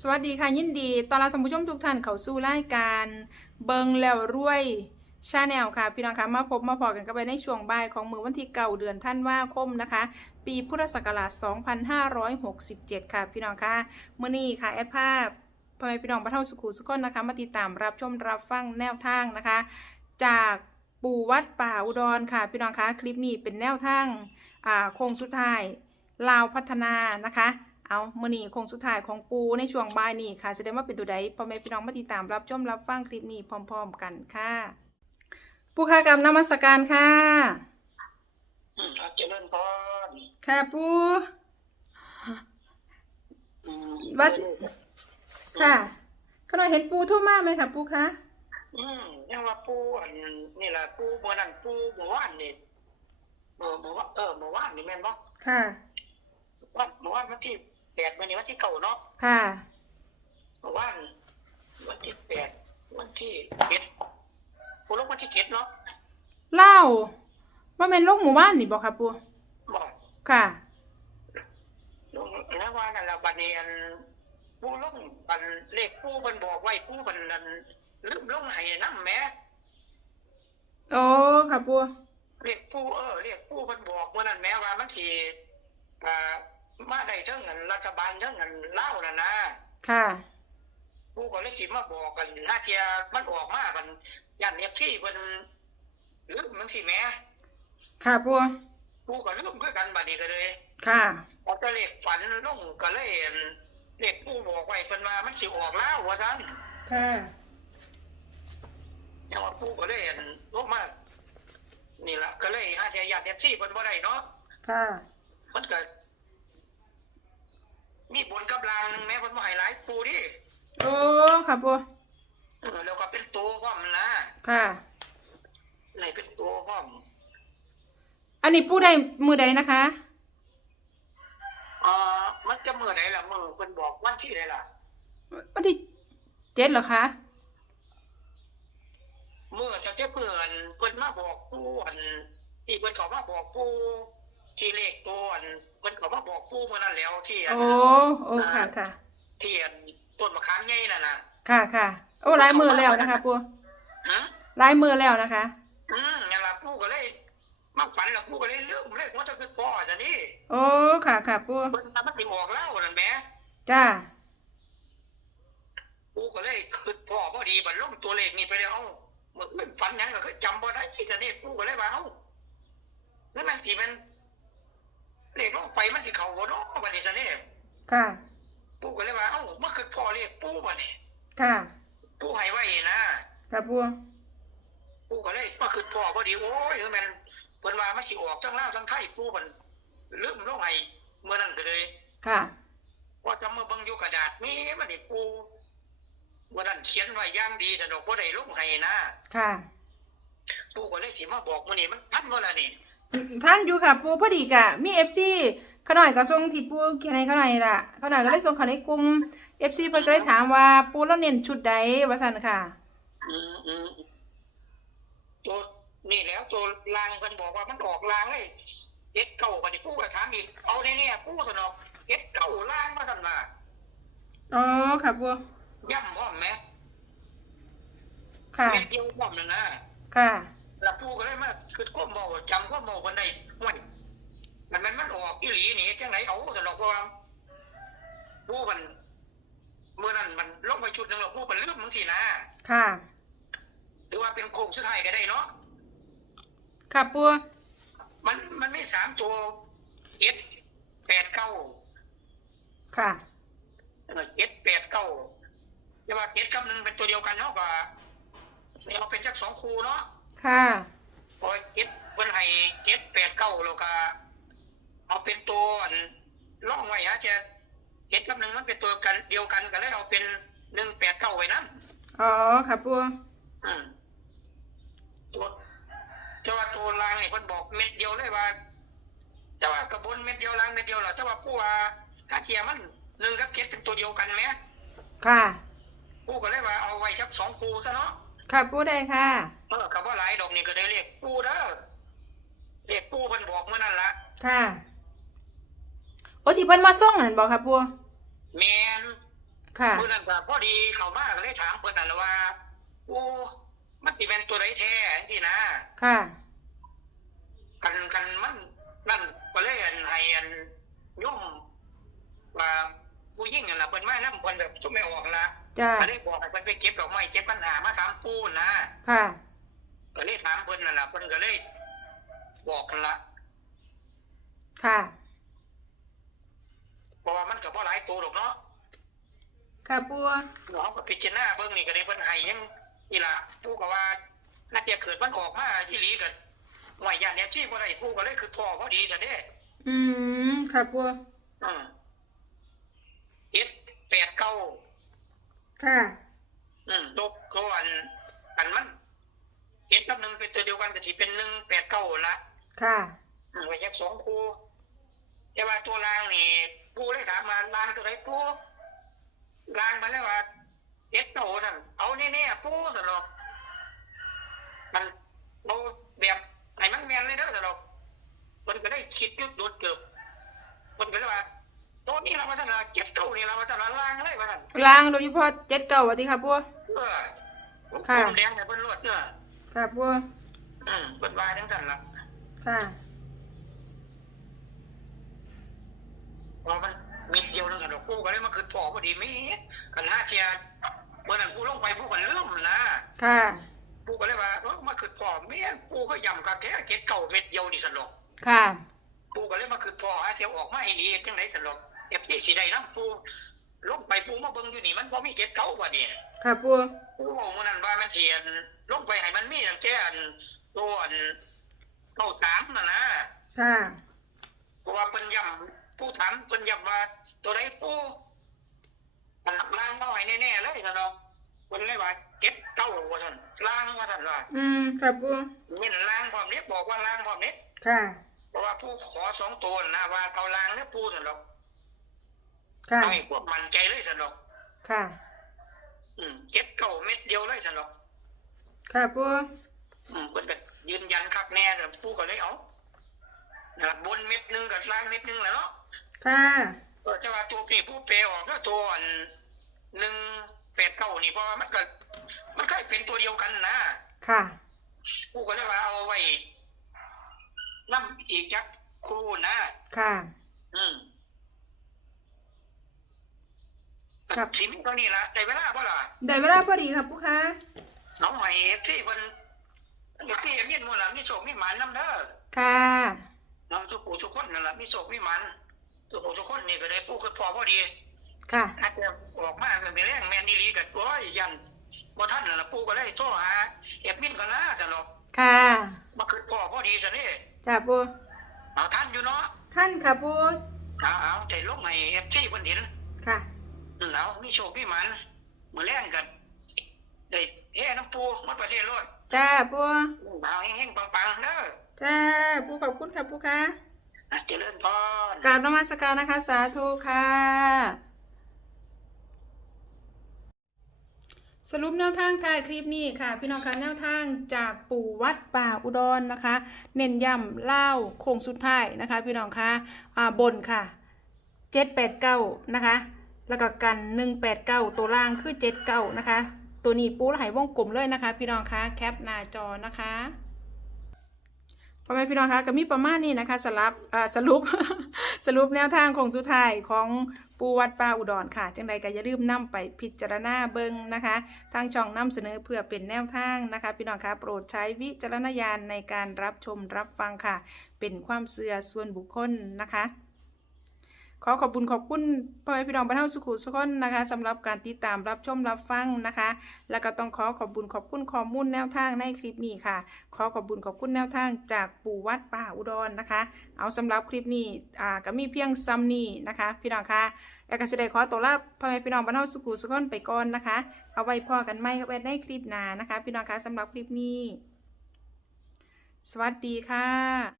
สวัสดีค่ะยินดีตอนรับท่านผู้ชมทุกท่านเข้าสู่รายการเบิงแล้วรวยชาแนลค่ะ พี่น้องคะมาพบมาพอกันกันไปในช่วงบ่ายของมือวันที่เก่าเดือนท่านว่าคมนะคะ ปีพุทธศักราช 2567 ค่ะ พี่น้องคะมื้อนี้ค่ะแอดภาพพ่อแม่พี่น้องบ้านเท่าสุขุสุขคนนะคะ มาติดตามรับชมรับฟังแนวทางนะคะ จากปู่วัดป่าอุดรค่ะ พี่น้องคะคลิปนี้เป็นแนวทางอ่าโค้งสุดท้ายลาวพัฒนานะคะ เอามื่อนี้คงสุดท้ายของปูในช่วงบ่ายนี้ค่ะแสดงว่าเป็นตัวใดพ่อแม่พี่น้องมาติดตามรับชมรับฟังคลิปนี้พร้อม ๆ กันค่ะ ปูค่ะกับนมัสการค่ะอืมเอาเจริญพรค่ะปูอืมว่าสิค่ะขณะเห็นปูโทั่วมากไหมค่ะปูคะอืมยังว่าปูอันนี่แหละปูเมื่อนั้นปูเมื่อวานนี่เออเมื่อวานเออเมื่อวานนี่แม่นบ่ค่ะ วันเมื่อวานวันที่ แปดวันนี้วันที่เก้าเนาะค่ะเมื่อวานวันที่แปดวันที่เจ็ดปูลงวันที่เจ็ดเนาะเล่าว่าเป็นโรคหมู่บ้านนี่บอกค่ะปูบอกค่ะลงแล้วว่านั่นละบัดนี้อันปูลงอันเลขปูมันบอกไว้ปูมันอันลืมลงให้นำแหมโอ้ค่ะปูเรียกผู้เออเรียกผู้มันบอกเมื่อนั้นแม้ว่ามันทีอ่า มาได้เท่าเงินรัฐบาลเท่าเงินเล่าวน่ะนะค่ะ ผู้ก็เลยสิมาบอกกันหน้าเทียมันออกมากันยันเนียบที่มันลืมมันสิแหม่ค่ะปูผู้ก็ลืมเพื่อกันบัดนี้ก็เลยค่ะพอจะเลขฝันลงก็เลยเลขผู้บอกไว้เป็นว่ามันสิออกแล้วว่าซั่นค่ะ ยังว่าผู้ก็เลยลงมานี่ล่ะก็เลยหาเทียยันเนียบที่เพิ่นบ่ได้เนาะ ค่ะ มันก็ มีบนกับลางหนึงแม้คนมาให้หลายปูดิโอ้ค่ะปูเออแล้วก็เป็นตัวพร้อมนะค่ะในเป็นตัวพร้อมอันนี้ปูได้มือใดนะคะเอ่อมันจะเมื่อไหร่ล่ะมือคนบอกวันที่ไหนล่ะวันที่เจ็ดเหรอคะเมื่อจะเจ้าเพื่อนคนมาบอกปูอันที่คนเขามาบอกปู ที่เลขตัวอันคนเขามาบอกปูเมื่อนั้นแล้วที่อันโอ้โอ้ค่ะค่ะ ที่อันต้นมะขามใหญ่น่ะนะค่ะค่ะ โอ้ลายมือแล้วนะคะปูฮะลายมือแล้วนะคะ อืมนั่นล่ะปูก็เลยมาฝันแล้วปูก็เลยลืมเลขว่าจะคือพ่อจะนี่โอ้ค่ะค่ะปูเพิ่นทำมันสิออกแล้วนั่นแหมจ้ากูก็เลยคือพ่อพอดีบันลงตัวเลขนี่ไปแล้วเอาเมื่อมันฝันหยังก็คือจำบ่ได้คิดอันนี้กูก็เลยว่าเอ้าแล้วมันที่มันเลขลง ไปมันสิเข้าบ่เนาะบัดนี้ซะนี่ค่ะกูก็เลยว่าเอ้ามันคือพ่อเลขปูบัดนี้ค่ะปูให้ไว้นะค่ะปูกูก็เลยมาคือพ่อพอดีโอ้ยคือมันเพิ่นว่ามันสิออกทั้งลาวทั้งไทยปูมันลืมลงให้เมื่อนั้นก็เลย ค่ะว่าจะมาเบิ่งอยู่กระดาษมีมันนี่ปูเมื่อนั้นเขียนไว้อย่างดีสนุกบ่ได้ลงให้นะค่ะปู่ก็เลยสิมาบอกมื้อนี้มันทันบ่ล่ะนี่ ท่านอยู่ค่ะปูพอดีกะมีเอฟซีขาหน่อยก็ส่งที่ปูเขียนให้ขาหน่อยล่ะขาหน่อยก็เลยส่งเขาในกลุ่มเอฟซีเพิ่นก็เลยถามว่าปูแล้วเน้นชุดใดว่าซั่นค่ะ อืมอืมตัวนี่แล้วตัวลางเพิ่นบอกว่ามันออกลางเลยเอ็ดเก่าบัดนี้ปู่ก็ถามอีกเอาแน่ๆปู่สนอกเอ็ดเก่าลางมาซั่นว่าอ๋อค่ะปูย่ำพร้อมแหมค่ะเม็ดเดียวพร้อมนั่นนะค่ะ แล้วปู่ก็เลยมาคือความเมาจำความเมาเพิ่นได้ห่วยมันมันมันออกอีหลีนี่จังไหนเอาสนอกเพราะว่าปู่มันเมื่อนั้นมันลงไปชุดหนึงแล้วปู่มันลืมจังซี่นะค่ะ หรือว่าเป็นโครงสุดท้ายก็ได้เนาะค่ะปูมันมันไม่สามตัวเอสแปดเก้าค่ะเอสแปดเก้าแต่ว่าเอสกับหนึ่งเป็นตัวเดียวกันเนาะก็ไม่เอาเป็นจักสองคูเนาะ ค่ะพอเอสเพิ่นให้เอสแปดเก้าแล้วก็เอาเป็นตัวอันล่องไว้ฮะจะเอสกับหนึ่งมันเป็นตัวกันเดียวกันก็เลยเอาเป็นหนึ่งแปดเก้าไว้นั่นอ๋อค่ะปูอืมตัวแต่ว่าตัวรางนี่เพิ่นบอกเม็ดเดียวเลยว่าแต่ว่ากระบวนเม็ดเดียวรางเม็ดเดียวเหรอแต่ว่าผู้ว่าถ้าเทียมันหนึ่งกับเจ็ดเป็นตัวเดียวกันไหมค่ะผู้ก็เลยว่าเอาไว้สักสองคูซะเนาะ ค่ะปูได้ค่ะ เออคำว่าหลายดอกนี่ก็ได้เรียกปูเด้อเรียกปูเพิ่นบอกเมื่อนั้นละค่ะโอ้ที่เพิ่นมาส่งนั่นบอกค่ะปูแมนค่ะ เมื่อนั้นก็พอดีเขามาก็เลยถามเพิ่นนั่นล่ะว่าโอ้มันสิเป็นตัวใดแท้จังซี่นะ ค่ะ กันกันมันนั่นก็เลยอันให้อันโย่อมว่าผู้ยิ่งนั่นล่ะเพิ่นมานํเพิ่นแบบชุบไม่ออกละ จ้าก็เลยบอกให้เพิ่นไปเก็บดอกไม้เก็บปัญหามาถามปู่นะค่ะก็เลยถามเพิ่นนั่นล่ะเพิ่นก็เลยบอกกันละค่ะเพราะว่ามันก็บ่หลายตัวหรอกเนาะค่ะปูเนาะก็พิจารณาเบิ่งนี่ก็ได้เพิ่นให้ยังนี่ล่ะปู่ก็ว่านักเรียนเกิดมันออกมาที่หลีก็หน่วยยานเนี่ยที่บ่ได้ปู่ก็เลยคือพ่อพอดีซะเด้อืมค่ะปูอืมเอ็ดแปดเก้า ค่ะ อืมตกก็อันอันมันเอ็ดกับหนึ่งเป็นตัวเดียวกันก็สิเป็นหนึ่งแปดเก้าละค่ะอืมไว้ยักสองคู่ แต่ว่าตัวรางนี่ผู้ได้ถามมารางตัวไหนผู้รางมาแล้วว่าเอ็ดเก้านั่นเอาแน่ๆผู้ตลอดมันเอาแบบไหนมันแมนเลยเด้อตลอดมันก็ได้คิดอยุดโดนเกือบมันก็เลยว่า ตัวนี้เรามาสั่นละเก็บเก้านี่เรามาสั่นละรางเลยว่าสั่นลางโดยเฉพาะเจ็ดเก้าวัติค่ะปูเออค่ะผมแดงแต่เพิ่นรวดเนอะค่ะปูอืมเพิ่นว่าจังซั่นล่ะค่ะ เพราะมันมีเดียวนึงกันดอกกูก็เลยมาขึ้นพอพอดีมีกันหน้าเทียเมื่อนั้นกูลงไปผู้กันลืมนะค่ะ กูก็เลยว่าเออมาขึ้นพอแม่นกูก็ย่ำกะแท้เก็ดเก่าเม็ดเดียวนี่สนอก ค่ะ กูก็เลยมาขึ้นพอหาเที่ยวออกมาให้ดีจังไดสนอก เอฟที่สิได้นำกูลงไปกูมาเบิ่งอยู่นี่มันบ่มีเก็ดเก่าบ่นี่ค่ะปูกูบอกมื้อนั้นว่ามันเทียนลงไปให้มันมีตั้งแต่อันตัวอันเก้าสามน่ะนะค่ะเพราะว่าเพิ่นย้ำผู้ถามเพิ่นย้ำว่า ตัวใดผู้อันล่างน้อยแน่ๆเลยท่านดอกเพิ่นเลยว่าเก็บเก้าว่าท่านล่างว่าท่านว่า อืมค่ะปูเม่นล่างพร้อมนี้บอกว่าล่างพร้อมนี้ค่ะ เพราะว่าผู้ขอสองตัวนะว่าเอาล่างเนี่ยผู้ท่านดอก ค่ะเอาให้พวกมันใจเลยท่านดอกค่ะ อืมเก็บเก้าเม็ดเดียวเลยท่านดอกค่ะปูอืมเพิ่นก็ยืนยันคักแน่แต่ผู้ก็เลยเอานะครับบนเม็ดหนึงกับล่างเม็ดหนึงแหละเนาะค่ะเออแต่ว่าตัวพี่ผู้เปรออกก็ตัวอันหนึ่งแปดเก้านี่เพราะว่ามันก็มันก็เป็นตัวเดียวกันนะ ค่ะ กูก็เลยว่าเอาไว้นำอีกจักคู่นะ ค่ะ อืม ครับ สิมีเท่านี้ละแต่เวลาเปล่ะได้เวลาพอดีค่ะปูคะน้องใหม่เอฟซีเพิ่นเอฟซีมีหมูละมีโศกมีหมันน้ำเด้อค่ะน้องสุกูทุกคนนั่นแหละมีโศกมีหมันสุกูทุกคนนี่ก็ได้ปูคือพอพอดีค่ะอาจจะออกมาเป็นแรงแมนดีๆกับโอ้ยยันบ่ท่านนั่นล่ะปู่ก็เลยโทรหาเอฟมินก็น่าจะหรอกค่ะมาคือพ่อพอดีซะนี่จ้าปูเอาท่านอยู่เนาะท่านค่ะปูเอาเอาได้ลงให้เอฟซีเพิ่นเห็นค่ะ อืมเอามีโชคมีหมันมื้อแรงกันได้เฮ้น้ำปูหมดประเทศโลดจ้าปูอืมเอาเฮงๆปังๆเด้อจ้าปูขอบคุณค่ะปูคะอะเจริญพรกราบนมัสการนะคะ สาธุค่ะ สรุปแนวทางท้ายคลิปนี้ค่ะ พี่น้องคะแนวทางจากปู่วัดป่าอุดรนะคะ เน้นย้ำเล่าโค้งสุดท้ายนะคะ พี่น้องคะอ่าบนค่ะเจ็ดแปดเก้านะคะ แล้วก็กันหนึ่งแปดเก้าตัวล่างคือเจ็ดเก้านะคะ ตัวนี้ปูไหลวงกลมเลยนะคะ พี่น้องคะแคปหน้าจอนะคะพ่อแม่พี่น้องคะก็มีประมาณนี้นะคะสลับสรุปสรุปแนวทางของสุดท้ายของปูวัดป่าอุดรค่ะ จังใดก็อย่าลืมนำไปพิจารณาเบิ่งนะคะ ทางช่องนำเสนอเพื่อเป็นแนวทางนะคะ พี่น้องคะโปรดใช้วิจารณญาณในการรับชมรับฟังค่ะ เป็นความเสื่อส่วนบุคคลนะคะ ขอขอบคุณขอบคุณพ่อแม่พี่น้องบ้านเฮาสุขุสุขนนะคะสำหรับการติดตามรับชมรับฟังนะคะ แล้วก็ต้องขอขอบคุณขอบคุณข้อมูลแนวทางในคลิปนี้ค่ะ ขอขอบคุณขอบคุณแนวทางจากปู่วัดป่าอุดรนะคะ เอาสำหรับคลิปนี้อ่าก็มีเพียงซ้ำนี้นะคะ พี่น้องคะแล้วก็สิได้ขอตัวลาพ่อแม่พี่น้องบ้านเฮาสุขุสุขนไปก่อนนะคะ เอาไว้พอกันไหมครับในคลิปหน้านะคะ พี่น้องคะสำหรับคลิปนี้ สวัสดีค่ะ